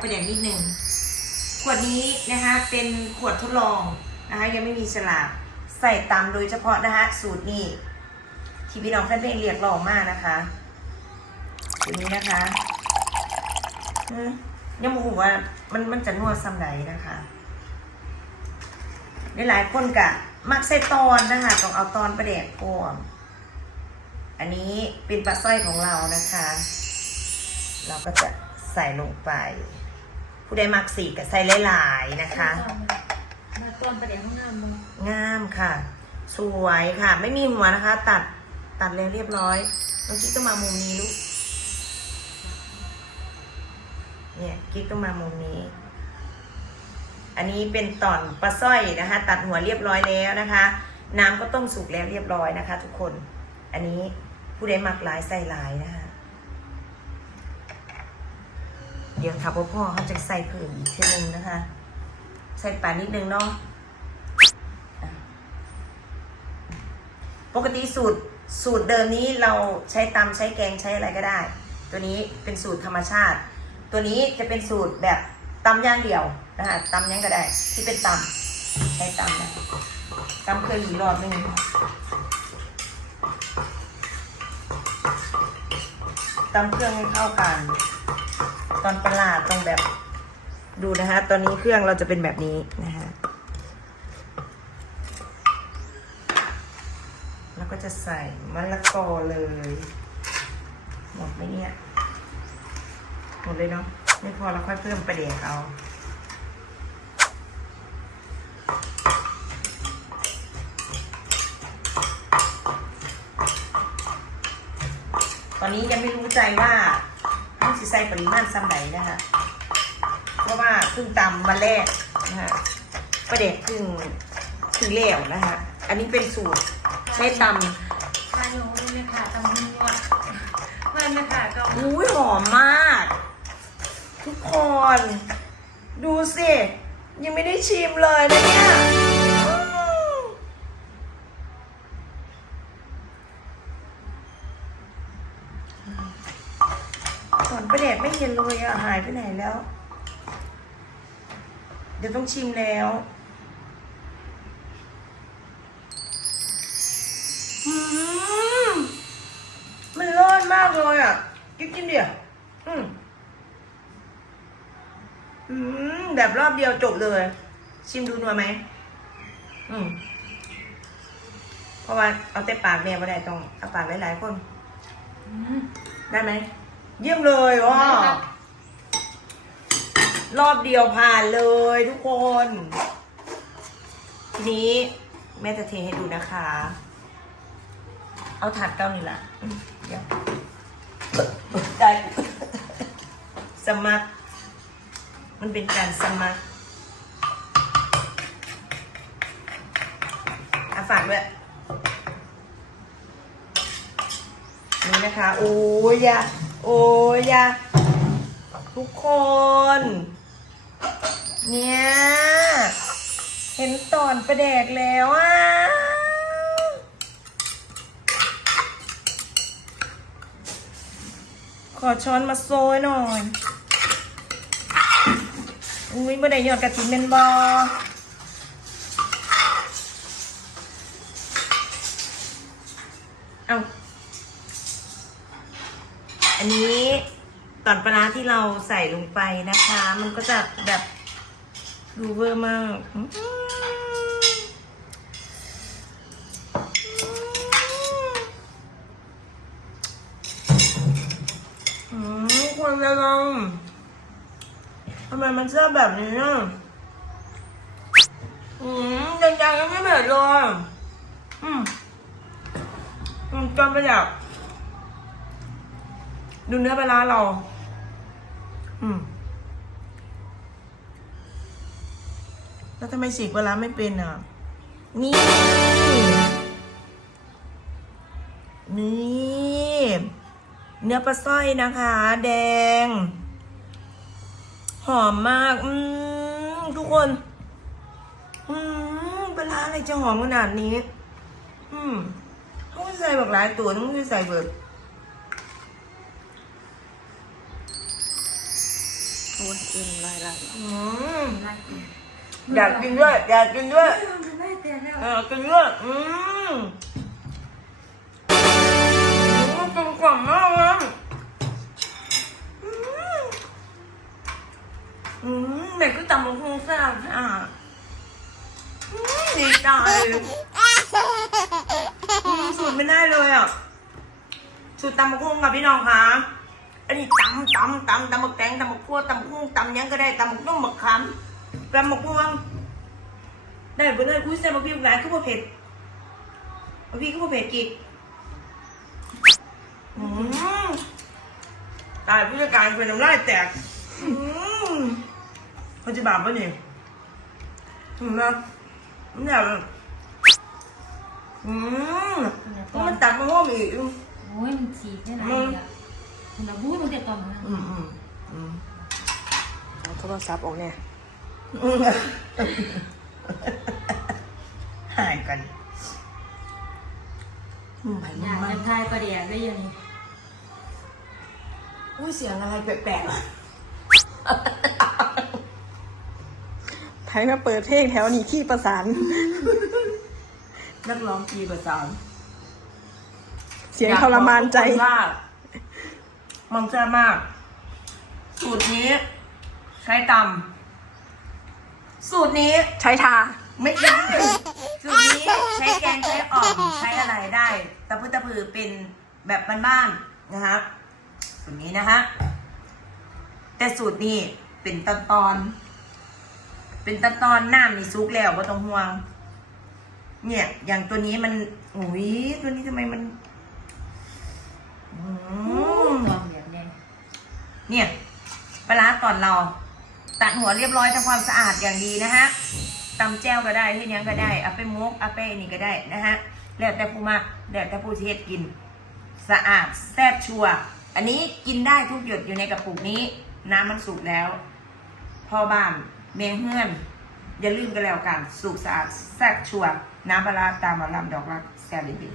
ประเด็นนิดนึงขวดนี้นะคะเป็นขวดทดลองนะคะยังไม่มีฉลากใส่ตามโดยเฉพาะนะคะสูตรนี้ที่พี่น้องแฟนเพลงเรียกร้องมากนะคะสูตรนี้นะคะยังมโหว่ามันมันจะนวดซ้ำไหนนะคะหลายคนกะมักใส่ตอนนะคะต้องเอาตอนประเดกก่อนอันนี้เป็นปลาสร้อยของเรานะคะ เราก็จะใส่ลงไป ผู้ใดมักสีก็ใส่หลายๆนะคะ มาต้นประเดี๋ยวข้างหน้ามึงงามค่ะ สวยค่ะ ไม่มีหัวนะคะ ตัดตัดแล้วเรียบร้อยน้องกิ๊กต้องมามุมนี้ลูกเนี่ยกิ๊กต้องมามุมนี้ อันนี้เป็นตอนปลาสร้อยนะคะ ตัดหัวเรียบร้อยแล้วนะคะ น้ำก็ต้มสุกแล้วเรียบร้อยนะคะ ทุกคน อันนี้ผู้ใดมักหลายใส่หลายนะคะ เดี๋ยวถ้าพ่อพ่อเขาจะใส่เพิ่มอีกทีนึงนะคะ ใส่ปลานิดนึงเนาะปกติสูตรสูตรเดิมนี้เราใช้ตำใช้แกงใช้อะไรก็ได้ ตัวนี้เป็นสูตรธรรมชาติ ตัวนี้จะเป็นสูตรแบบตำย่างเดียวนะคะตำยังก็ได้ ที่เป็นตำใช้ตำนะตำเคยอีรอบหนึงตำเครื่องให้เข้ากัน ตอนประหลาดต้องแบบดูนะคะ ตอนนี้เครื่องเราจะเป็นแบบนี้นะคะแล้วก็จะใส่มะละกอเลย หมดไหมเนี่ย หมดเลยเนาะไม่พอเราค่อยเพิ่มประเดี๋ยวเอาตอนนี้ยังไม่รู้ใจว่า สิใส่ปริมาณซ้ำไหนนะคะ เพราะว่าเพิ่งตำมาแรกนะคะประเด็กเพิ่งเพิ่งเลี้ยวนะคะ อันนี้เป็นสูตรใช้ตำทานลงเลยค่ะตำหัวเพื่อนนะคะก็อุ้ยหอมมาก ทุกคน ดูสิ ยังไม่ได้ชิมเลยนะเนี่ย อนประเด็กไม่เห็นเลยอะหายไปไหนแล้ว เดี๋ยวต้องชิมแล้วอืมมันเลิศมากเลยอะกิ๊กกินเดียวอืมอืมแบบรอบเดียวจบเลย ชิมดูนัวไหมอืมเพราะว่าเอาแต่ปากเนี่ยไม่ได้ต้องเอาปากหลายๆคนได้ไหม เยี่ยมเลยว่า รอบเดียวผ่านเลยทุกคน ทีนี้แม่จะเทให้ดูนะคะ เอาถาดเก้านี่แหละอืมเดี๋ยวได้สมัคร มันเป็นการสมัครอะฝากด้วยนี่นะคะ โอ้ยยะ โอ้ยยะทุกคน เนี่ย เห็นตอนประแดกแล้วอะขอช้อนมาโซยหน่อย อุ้ยบ่ได้หยอดกระถิ่นเป็นบอเอา อันนี้ตอนปลาร้าที่เราใส่ลงไปนะคะ มันก็จะแบบดูเวอร์มากอื้อหืออืมควรจะลองทำไมมันเชื่อแบบนี้อะอืมยังยังยังไม่เผ็ดเลยอืมอืมจนไปอยาก ดูเนื้อปลาเรา อืม แล้วทำไมสีกปลาไม่เป็นอะ นี่ นี่ เนื้อปลาสร้อยนะคะ แดง หอมมาก อืม ทุกคน อืมปลาร้าอะไรจะหอมขนาดนี้ อืมต้องใส่แบบหลายตัวต้องใส่แบบ อ้ยเอ็นลายลายอืมไล่กินอยากกินด้วยอยากกินด้วยไล่เตือนแล้วเออกินด้วยอืมอืมกลมกล่อมมากเลยอืมอืมแม่ก็ตำบักหุ่งแซ่บอะอืมดีใจอืมสูตรไม่ได้เลยอะสูตรตำบักหุ่งค่ะพี่น้องคะ อันนี้ตำตำตำตำบักแตงตำบักพัวตำบักหุ่งตำหยังก็ได้ตำบักนุ่มบักคำตำบักพวงได้ไปเลยอุ้ยแซ่บบักพี่หลายก็บ่เผ็ดบักพี่ก็บ่เผ็ดกิกอืมตายผู้จัดการเป็นน้ำลายแตกอืมเขาจะบาปปะนี่อืมนะมันแบบอืมมันตัดมาห้อมอีกโอ้ยมันฉีกได้ไหน อะคุณระบุ้ยมันเด็ดตอนนั้นอืมอืมอืมเอาโทรศัพท์ออกเนี่ยอืมหายกันอืมไปอยากมาจะทายประเดี๋ยวได้ยังไงอุ้ยเสียงอะไรแปลกๆอะไทยมาเปิดเพลงแถวนี้ขี้ประสานนักร้องปีประสานเสียงทรมานใจ อยกบอกทุกคนว่า มันแซ่บมาก สูตรนี้ ใช้ตำสูตรนี้ใช้ทา ไม่ใช่สูตรนี้ใช้แกงใช้อ่อมใช้อะไรได้ตะพื้ตะพือเป็นแบบบ้านๆนะคะสูตรนี้นะคะแต่สูตรนี้เป็นตอนตอนๆเป็นตอนตอนๆน้ำนี่ซุกแล้วก็ต้องห่วง เนี่ย อย่างตัวนี้มันโอ้ยตัวนี้ทำไมมัน อืมตอนแบบนี้ เนี่ยปลาร้ก่อนเราตัดหัวเรียบร้อยทำความสะอาดอย่างดีนะฮะตำแจ้วก็ได้ที่ยังก็ได้เอาไปมุกเอาไปนี่ก็ได้นะฮะแล้วแต่ผู้มาแล้วแต่ผู้ที่เฮ็ดกิน สะอาดแซ่บชัวอันนี้กินได้ทุกหยดอยู่ในกระปุกนี้ น้ำมันสุกแล้วพ่อบ้านเมงเฮือน อย่าลืมกันแล้วกันสุกสะอาดแซ่บชัวน้ำปลาตามมาลำดอกรักแซ่บดี